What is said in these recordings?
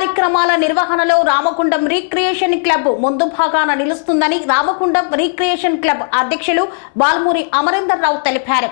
కార్యక్రమాల నిర్వహణలో Ramagundam recreation club ముందు భాగాన నిలుస్తుందని రామగుండం రీక్రియేషన్ క్లబ్ అధ్యక్షులు బాల్మూరి అమరేందర్ రావు తెలిపారు.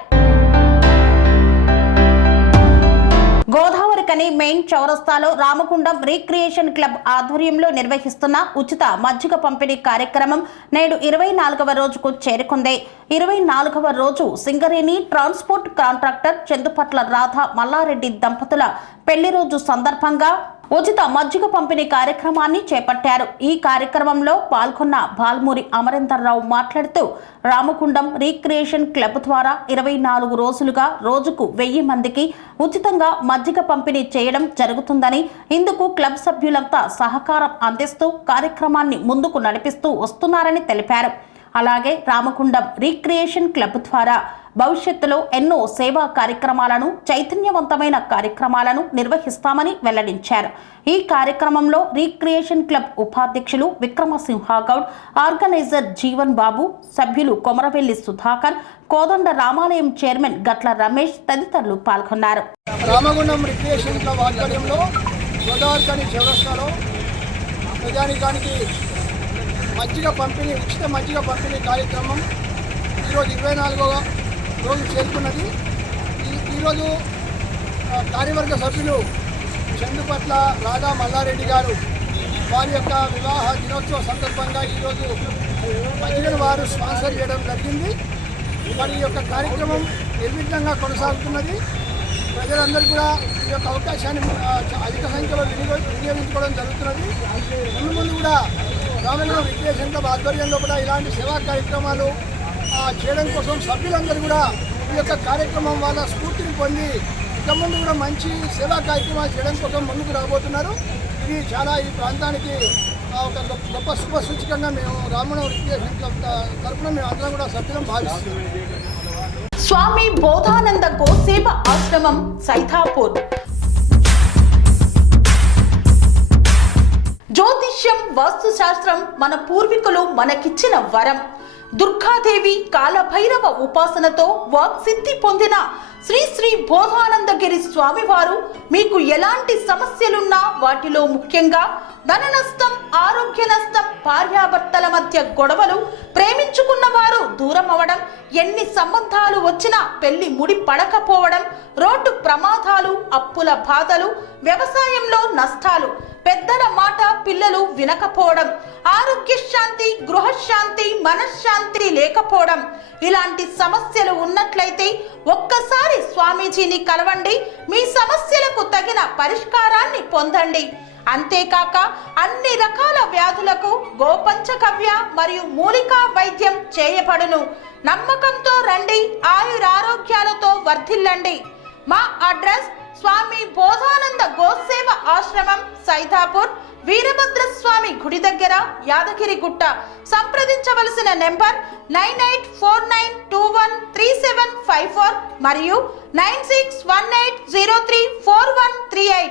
గోదావరికని మెయిన్ చౌరస్తాలో రామగుండం రీక్రియేషన్ క్లబ్ ఆధ్వర్యంలో నిర్వహిస్తున్న ఉచిత మజ్జిగ పంపిణీ కార్యక్రమం నేడు 24వ రోజుకు చేరుకుంది. 24వ రోజు సింగరేణి ట్రాన్స్పోర్ట్ కాంట్రాక్టర్ చందుపట్ల రాధ మల్లారెడ్డి దంపతుల పెళ్లి రోజు సందర్భంగా ఉచిత మజ్జిగ పంపిణీ కార్యక్రమాన్ని చేపట్టారు. ఈ కార్యక్రమంలో పాల్గొన్న బాల్మూరి అమరేందర్ రావు మాట్లాడుతూ రామగుండం రీక్రియేషన్ క్లబ్ ద్వారా 24 రోజులుగా రోజుకు 1000 మందికి ఉచితంగా మజ్జిగ పంపిణీ చేయడం జరుగుతుందని, ఇందుకు క్లబ్ సభ్యులంతా సహకారం అందిస్తూ కార్యక్రమాన్ని ముందుకు నడిపిస్తూ వస్తున్నారని తెలిపారు. అలాగే రామగుండం రీక్రియేషన్ క్లబ్ ద్వారా భవిష్యత్తులో ఎన్నో సేవా కార్యక్రమాలను, చైతన్యవంతమైన కార్యక్రమాలను నిర్వహిస్తామని వెల్లడించారు. ఈ కార్యక్రమంలో రీక్రియేషన్ క్లబ్ ఉపాధ్యక్షులు విక్రమసింహగౌడ్, ఆర్గనైజర్ జీవన్ బాబు, సభ్యులు కొమరవెల్లి సుధాకర్, కోదండ రామాలయం చైర్మన్ గట్ల రమేష్ తదితరులు పాల్గొన్నారు. రామగుండం రీక్రియేషన్ క్లబ్ ఆధ్వర్యంలో గోదావరికని చౌరస్తాలో ప్రజానికానికి మజ్జిగ పంపిణీ, ఉచిత మజ్జిగ పంపిణీ కార్యక్రమం ఈరోజు 24వ రోజు చేరుకున్నది. ఈరోజు కార్యవర్గ సభ్యులు చందుపట్ల రాధా మల్లారెడ్డి గారు వారి యొక్క వివాహ దినోత్సవ సందర్భంగా ఈరోజు మజ్జిగను వారు స్పాన్సర్ చేయడం జరిగింది. మరి ఈ యొక్క కార్యక్రమం నిర్విఘ్నంగా కొనసాగుతున్నది. ప్రజలందరూ కూడా ఈ యొక్క అవకాశాన్ని అధిక సంఖ్యలో వినియోగించుకోవడం జరుగుతున్నది. ముందు కూడా రామగుండం రీక్రియేషన్ క్లబ్ ఆధ్వర్యంలో కూడా ఇలాంటి సేవా కార్యక్రమాలు చేయడం కోసం సభ్యులందరూ కూడా ఈ యొక్క కార్యక్రమం వాళ్ళ స్ఫూర్తిని పొంది ఇక ముందు కూడా మంచి సేవా కార్యక్రమాలు చేయడం కోసం ముందుకు రాబోతున్నారు. ఇది చాలా ఈ ప్రాంతానికి ఒక గొప్ప శుభ సూచకంగా మేము రామగుండం రీక్రియేషన్ క్లబ్ తరఫున మేము అందరం కూడా సభ్యులం భావిస్తున్నాం. స్వామి బోధానంద గోసేవ ఆశ్రమం సైథాపూర్. జ్యోతిష్యం, వాస్తుశాస్త్రం మన పూర్వీకులు మనకిచ్చిన వరం. దుర్గాదేవి, కాలభైరవ ఉపాసనతో వాక్సిద్ధి పొందిన శ్రీ శ్రీ బోధానందగిరి స్వామివారు మీకు ఎలాంటి సమస్యలున్నా, వాటిలో ముఖ్యంగా ధన నష్టం, ఆరోగ్య నష్టం, భార్యాభర్తల మధ్య గొడవలు, ప్రేమించుకున్న వారు దూరం అవడం, ఎన్ని సంబంధాలు వచ్చినా పెళ్లి ముడి పడకపోవడం, రోడ్డు ప్రమాదాలు, అప్పుల బాధలు, వ్యవసాయంలో నష్టాలు, పెద్దల మాట పిల్లలు వినకపోవడం, ఆరోగ్య శాంతి, గృహశాంతి, మనశ్శాంతి లేకపోవడం, ఇలాంటి సమస్యలు ఉన్నట్లయితే ఒక్కసారి స్వామీజీని కలవండి. మీ సమస్యలకు తగిన పరిష్కారాన్ని పొందండి. అంతేకాక అన్ని రకాల వ్యాధులకు గోపంచగవ్య మరియు మూలికా వైద్యం చేయబడును. నమ్మకంతో రండి, ఆయురారోగ్యాలతో వర్ధిల్లండి. మా అడ్రస్ స్వామి బోధానంద గోసేవ ఆశ్రమం సైథాపూర్, వీరభద్రస్వామి గుడి దగ్గర, యాదగిరిగుట్ట. సంప్రదించవలసిన నెంబర్ 9849213754 మరియు 9618034138.